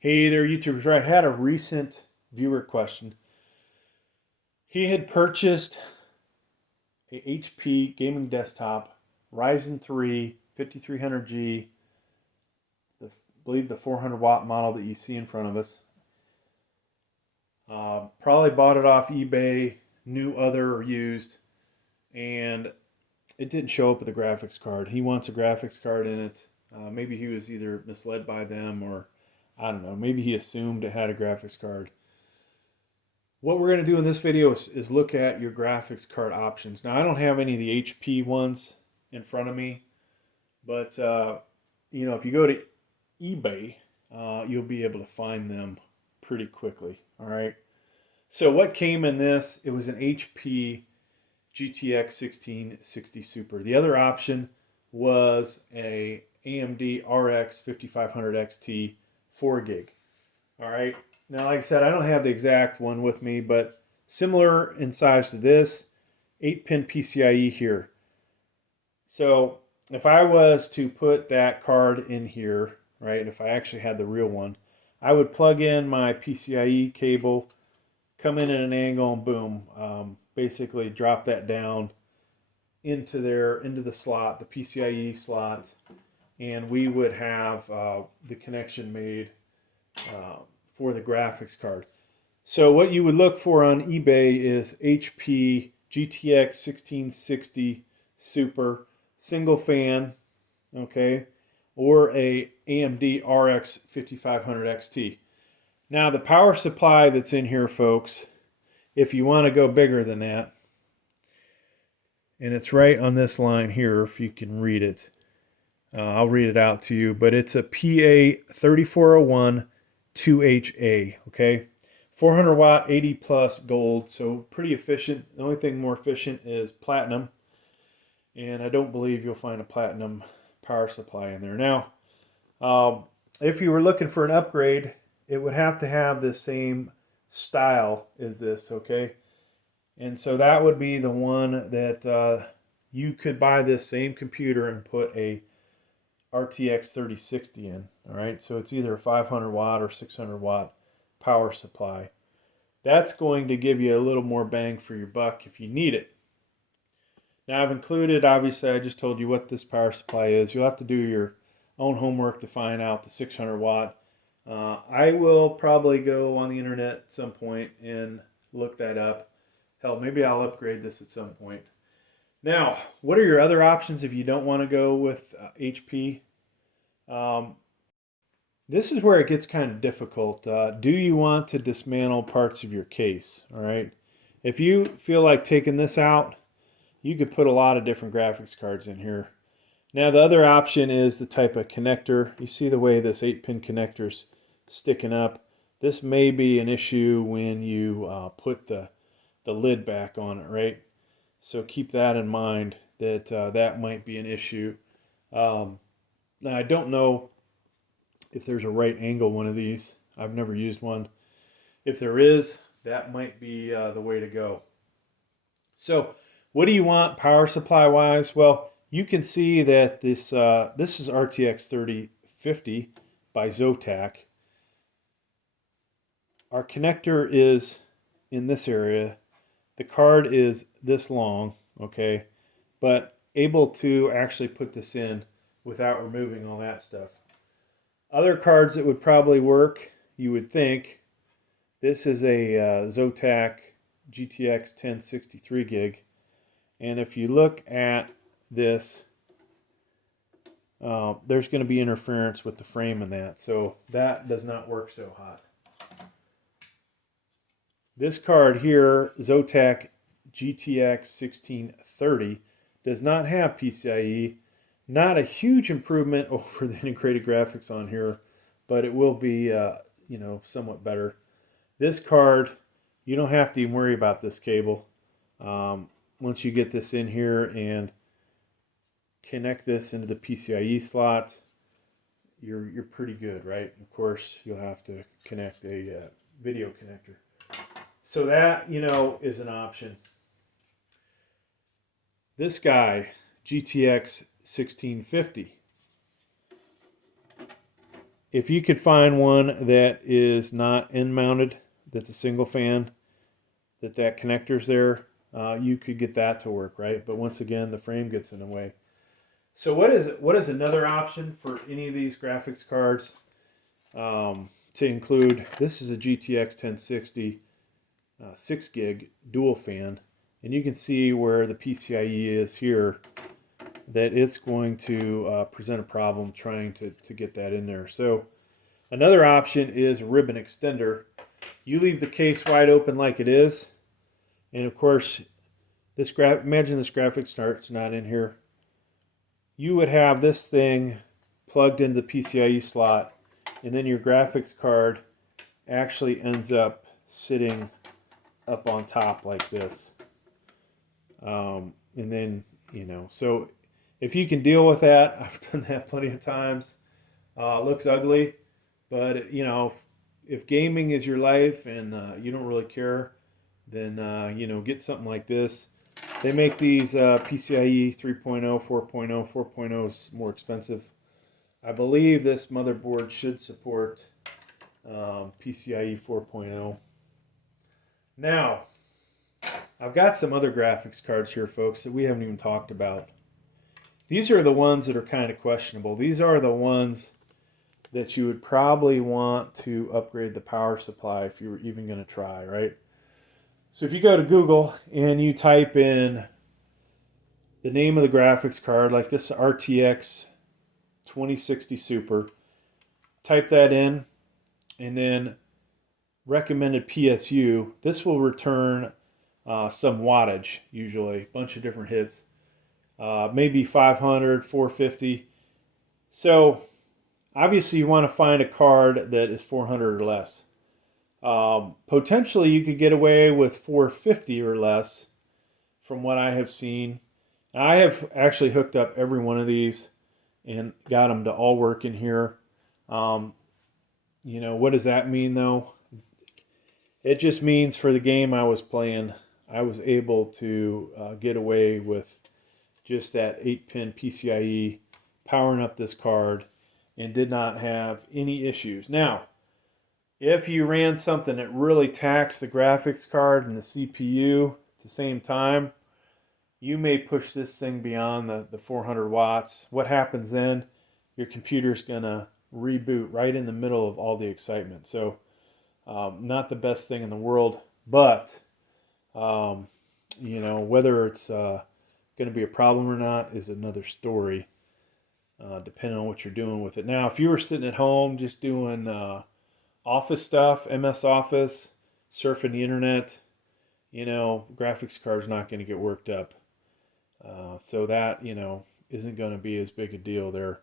Hey there, YouTubers. Right, I had a recent viewer question. He had purchased a HP Gaming Desktop, Ryzen 3 5300G, I believe the 400 watt model that you see in front of us. Probably bought it off eBay, new, other, or used, and it didn't show up with a graphics card. He wants a graphics card in it. Maybe he was either misled by them or I don't know. Maybe he assumed it had a graphics card. What we're going to do in this video is look at your graphics card options. Now, I don't have any of the HP ones in front of me, but if you go to eBay, you'll be able to find them pretty quickly. All right. So what came in this? It was an HP GTX 1660 Super. The other option was a AMD RX 5500 XT 4 gig. All right. Now, like I said, I don't have the exact one with me, but similar in size to this, 8-pin PCIe here. So if I was to put that card in here, right, if I actually had the real one, I would plug in my PCIe cable, come in at an angle, and boom, basically drop that down into the slot, the PCIe slot, and we would have the connection made for the graphics card. So what you would look for on eBay is HP GTX 1660 Super single fan, okay, or a AMD RX 5500 XT. Now the power supply that's in here, folks, if you want to go bigger than that, and it's right on this line here, if you can read it, I'll read it out to you, but it's a PA 3401 2HA, okay? 400 watt, 80 plus gold, so pretty efficient. The only thing more efficient is platinum, and I don't believe you'll find a platinum power supply in there. Now, if you were looking for an upgrade, it would have to have the same style as this, okay? And so that would be the one that you could buy this same computer and put a RTX 3060 in. All right, so it's either a 500 watt or 600 watt power supply. That's going to give you a little more bang for your buck if you need it. Now I've included, obviously I just told you what this power supply is. You'll have to do your own homework to find out the 600 watt. I will probably go on the internet at some point and look that up. Hell, maybe I'll upgrade this at some point. Now, what are your other options if you don't want to go with HP? This is where it gets kind of difficult. Do you want to dismantle parts of your case? All right. If you feel like taking this out, you could put a lot of different graphics cards in here. Now, the other option is the type of connector. You see the way this 8-pin connector's sticking up. This may be an issue when you put the lid back on it, right? So keep that in mind, that that might be an issue. Now, I don't know if there's a right angle one of these. I've never used one. If there is, that might be the way to go. So what do you want power supply wise? Well, you can see that this is RTX 3050 by Zotac. Our connector is in this area. The card is this long, okay, but able to actually put this in without removing all that stuff. Other cards that would probably work, you would think, this is a Zotac GTX 1063 gig, and if you look at this, there's going to be interference with the frame in that, so that does not work so hot. This card here, Zotac GTX 1630, does not have PCIe. Not a huge improvement over the integrated graphics on here, but it will be, somewhat better. This card, you don't have to even worry about this cable. Once you get this in here and connect this into the PCIe slot, you're pretty good, right? Of course, you'll have to connect a video connector. So that, is an option. This guy, GTX 1650. if you could find one that is not end mounted, that's a single fan, that connector's there, you could get that to work, right? But once again, the frame gets in the way. So what is another option for any of these graphics cards to include? This is a GTX 1060 6 gig dual fan, and you can see where the PCIe is here, that it's going to present a problem trying to get that in there. So another option is a ribbon extender. You leave the case wide open like it is, and of course, imagine this graphics card's not in here. You would have this thing plugged into the PCIe slot, and then your graphics card actually ends up sitting up on top like this. And then, so if you can deal with that, I've done that plenty of times. It looks ugly, but if gaming is your life and you don't really care, then get something like this. They make these PCIe 3.0, 4.0, 4.0s more expensive. I believe this motherboard should support PCIe 4.0. Now, I've got some other graphics cards here, folks, that we haven't even talked about. These are the ones that are kind of questionable. These are the ones that you would probably want to upgrade the power supply if you were even going to try, right? So if you go to Google and you type in the name of the graphics card, like this RTX 2060 Super, type that in, and then recommended PSU, this will return some wattage, usually, a bunch of different hits, maybe 500, 450. So obviously you want to find a card that is 400 or less. Potentially you could get away with 450 or less from what I have seen. I have actually hooked up every one of these and got them to all work in here. What does that mean though? It just means for the game I was playing, I was able to get away with just that 8-pin PCIe powering up this card and did not have any issues. Now, if you ran something that really taxed the graphics card and the CPU at the same time, you may push this thing beyond the 400 watts. What happens then? Your computer's going to reboot right in the middle of all the excitement. So, not the best thing in the world, but, whether it's going to be a problem or not is another story, depending on what you're doing with it. Now, if you were sitting at home just doing office stuff, MS Office, surfing the internet, graphics card's not going to get worked up. So that, isn't going to be as big a deal there.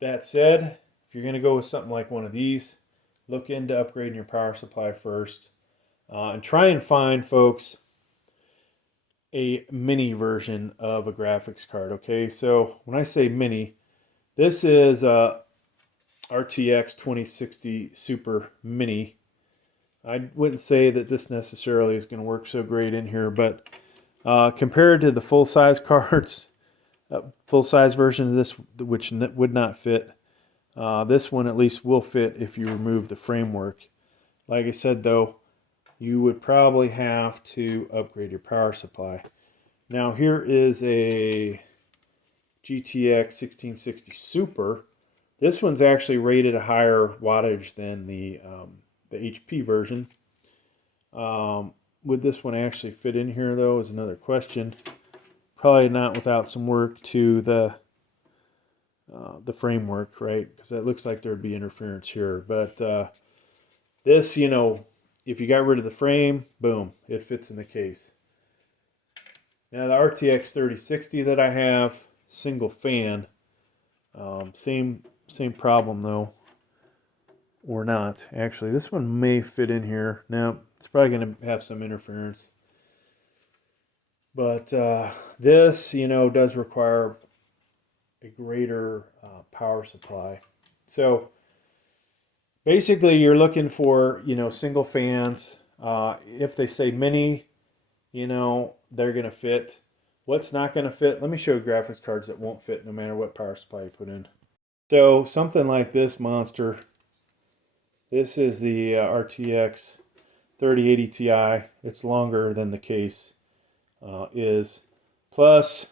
That said, if you're going to go with something like one of these, look into upgrading your power supply first. And try and find, folks, a mini version of a graphics card, okay? So when I say mini, this is a RTX 2060 Super Mini. I wouldn't say that this necessarily is going to work so great in here, but compared to the full-size cards, full-size version of this, which would not fit, this one at least will fit if you remove the framework. Like I said, though, you would probably have to upgrade your power supply. Now, here is a GTX 1660 Super. This one's actually rated a higher wattage than the HP version. Would this one actually fit in here, though, is another question. Probably not without some work to the framework, right? Because it looks like there'd be interference here. But this, if you got rid of the frame, boom, it fits in the case. Now the RTX 3060 that I have, single fan, same problem though, or not. Actually, this one may fit in here. Now it's probably going to have some interference, but this, does require a greater power supply. So basically, you're looking for, single fans. If they say mini, they're going to fit. What's not going to fit? Let me show you graphics cards that won't fit no matter what power supply you put in. So something like this monster, this is the RTX 3080 Ti. It's longer than the case is. Plus,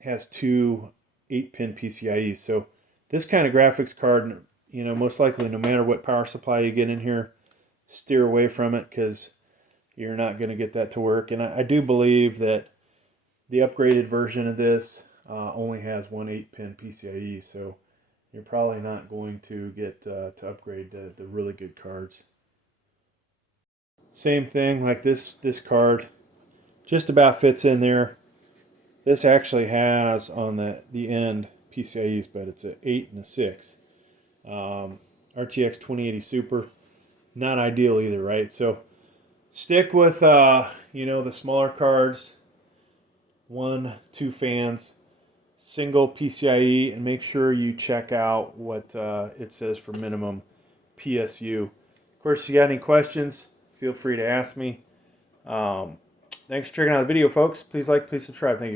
has two 8-pin PCIe's. So this kind of graphics card, most likely no matter what power supply you get in here, steer away from it because you're not going to get that to work. And I do believe that the upgraded version of this only has one 8-pin PCIe, so you're probably not going to get to upgrade the really good cards. Same thing, like this card just about fits in there. This actually has on the end PCIe's, but it's an 8 and a 6. RTX 2080 Super, not ideal either, right? So stick with the smaller cards, 1-2 fans, single PCIe, and make sure you check out what it says for minimum PSU. Of course, if you got any questions, feel free to ask me. Thanks for checking out the video, folks. Please like, please subscribe. Thank you.